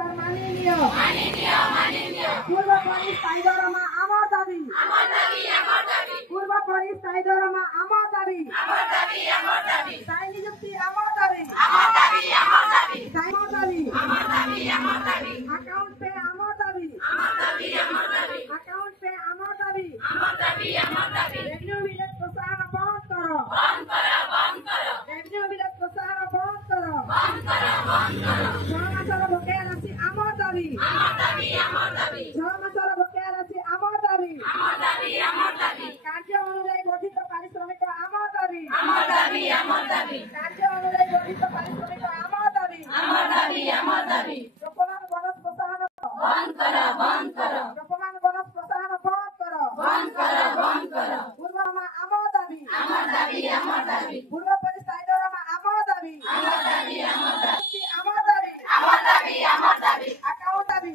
sir মাননীয় পূর্ব পরিস্থায়ী দরমা আমার দাবি পূর্ব পরিস্থায়ী দরমা আমার দাবি স্থায়ী নিযুক্তি আমার দাবি অ্যাকাউন্ট পে আমার দাবি অ্যাকাউন্ট পে আমার দাবি রেভিনিউ বিলের প্রসারণ বন্ধ করো রেভিনিউ বিলের প্রসারণ বন্ধ করো 6 মাসের বকেয়া রাশি আমার দাবি 6 মাসের বকেয়া রাশি আমার দাবি কার্য অনুযায়ী গঠিত পারিশ্রমিক আমার দাবি কার্য অনুযায়ী গঠিত পারিশ্রমিক আমার দাবি লোকমান বনস প্রসারণ বন্ধ করো পূর্বমা আমার দাবি পূর্ব পরিস্থায়ী দরমা আমার দাবি আমার দাবি অ্যাকাউন্ট দাবি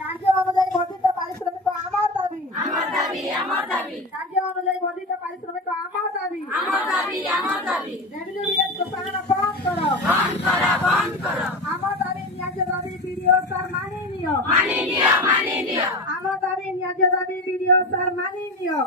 কার্য অনুযায়ী গঠিত পারিশ্রমিক আমার দাবি কার্য অনুযায়ী গঠিত পারিশ্রমিক আমার দাবি রেভিনিউ বিলের প্রসারণ বন্ধ করো আমার দাবি ন্যায্য দাবি বিডিও স্যার মাননীয় আমার দাবি ন্যায্য দাবি বিডিও স্যার মাননীয়